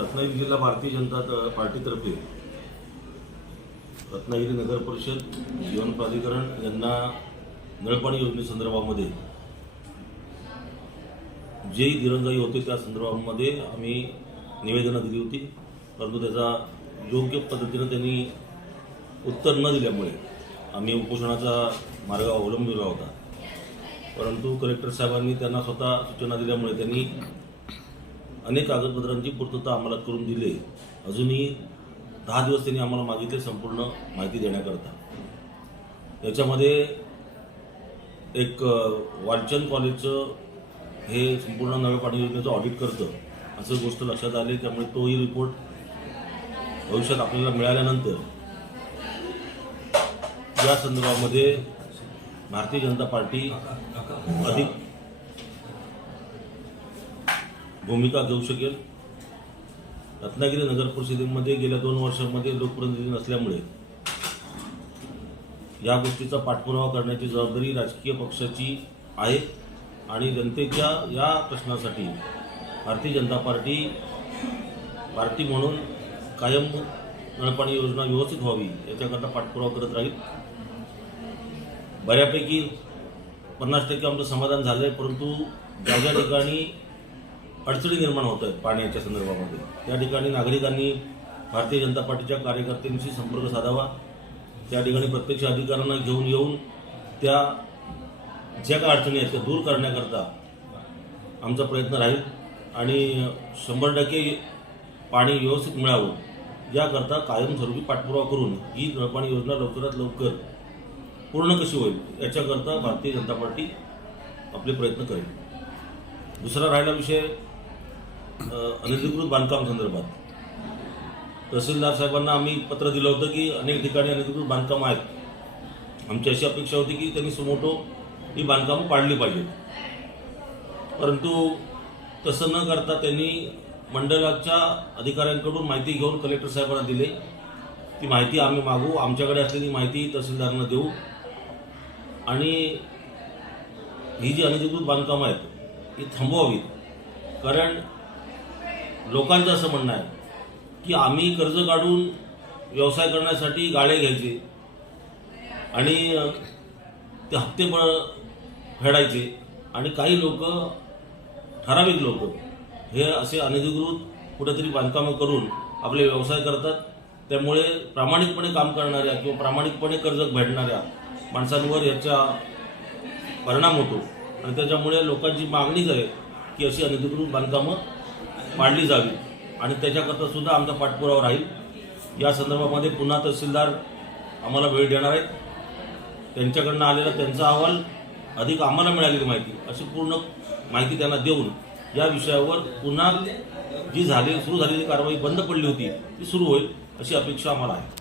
रत्नागिरी जिल्हा भारतीय जनता त- पार्टीतर्फे रत्नागिरी नगर परिषद जीवन प्राधिकरण यांना नळपाणी योजनेसंदर्भामध्ये जे दिरंगाई होते त्या संदर्भामध्ये आम्ही निवेदनं दिली होती. परंतु त्याचा योग्य पद्धतीनं त्यांनी उत्तर न दिल्यामुळे आम्ही उपोषणाचा मार्ग अवलंबिला होता. परंतु कलेक्टर साहेबांनी त्यांना स्वतः सूचना दिल्यामुळे त्यांनी अनेक कागदपत्रांची पूर्तता आम्हाला करून दिली. अजूनही दहा दिवस त्यांनी आम्हाला मागितले संपूर्ण माहिती देण्याकरता. याच्यामध्ये एक वालचंद कॉलेजचं हे संपूर्ण नव्या पाणी योजनेचं ऑडिट करतं असं गोष्ट लक्षात आली. त्यामुळे तोही रिपोर्ट भविष्यात आपल्याला मिळाल्यानंतर या संदर्भामध्ये भारतीय जनता पार्टी अधिक भूमिका घेऊ शकेल. रत्नागिरी नगर परिषदेमध्ये गेल्या दोन वर्षांमध्ये लोकप्रतिनिधी नसल्यामुळे या गोष्टीचा पाठपुरावा करण्याची जबाबदारी राजकीय पक्षाची आहे आणि जनतेच्या या प्रश्नासाठी भारतीय जनता पार्टी पार्टी म्हणून कायम नळपाणी योजना व्यवस्थित व्हावी याच्याकरता पाठपुरावा करत राहील. बऱ्यापैकी पन्नास टक्के आमचं समाधान झालं आहे परंतु ज्या ज्या ठिकाणी अडचणी निर्माण होत आहेत पाण्याच्या संदर्भामध्ये. त्या ठिकाणी नागरिकांनी भारतीय जनता पार्टीच्या कार्यकर्त्यांशी संपर्क साधावा. त्या ठिकाणी प्रत्यक्ष अधिकाऱ्यांना घेऊन येऊन त्या ज्या काय अडचणी आहेत त्या दूर करण्याकरता आमचा प्रयत्न राहील आणि शंभर टक्के पाणी व्यवस्थित मिळावं याकरता कायमस्वरूपी पाठपुरावा करून ही नळपाणी योजना लवकरात लवकर पूर्ण कशी होईल याच्याकरता भारतीय जनता पार्टी आपले प्रयत्न करेल. दुसरा राहिला विषय अनधिकृत बांधकाम संदर्भात. तहसीलदार साहेबांना आम्ही पत्र दिलं होतं की अनेक ठिकाणी अनधिकृत बांधकाम आहेत. आमची अशी अपेक्षा होती की त्यांनी सुमोटो ही बांधकामं पाडली पाहिजेत. परंतु तसं न करता त्यांनी मंडळाच्या अधिकाऱ्यांकडून माहिती घेऊन कलेक्टर साहेबांना दिले. ती माहिती आम्ही मागू आमच्याकडे असलेली माहिती तहसीलदारांना देऊ. आणि ही जी अनधिकृत बांधकामं आहेत ही थांबवावीत. कारण लोकांचं असं म्हणणं आहे की आम्ही कर्ज काढून व्यवसाय करण्यासाठी गाळे घ्यायचे आणि ते हप्ते फेडायचे आणि काही लोक ठराविक लोक हे असे अनधिकृत कुठेतरी बांधकामं करून आपले व्यवसाय करतात. त्यामुळे प्रामाणिकपणे काम करणाऱ्या किंवा प्रामाणिकपणे कर्ज भेटणाऱ्या माणसांवर याचा परिणाम होतो. आणि त्याच्यामुळे लोकांची मागणीच आहे की अशी अनधिकृत बांधकामं मांडली जावी. आणि त्याच्याकरता सुद्धा आमचा पाठपुरावा राहील. या संदर्भामध्ये पुन्हा तहसीलदार आम्हाला वेळ देणार आहेत. त्यांच्याकडनं आलेला त्यांचा अहवाल अधिक आम्हाला मिळालेली माहिती अशी पूर्ण माहिती त्यांना देऊन या विषयावर पुन्हा जी झाली सुरू झालेली कारवाई बंद पडली होती ती सुरू होईल अशी अपेक्षा आम्हाला आहे.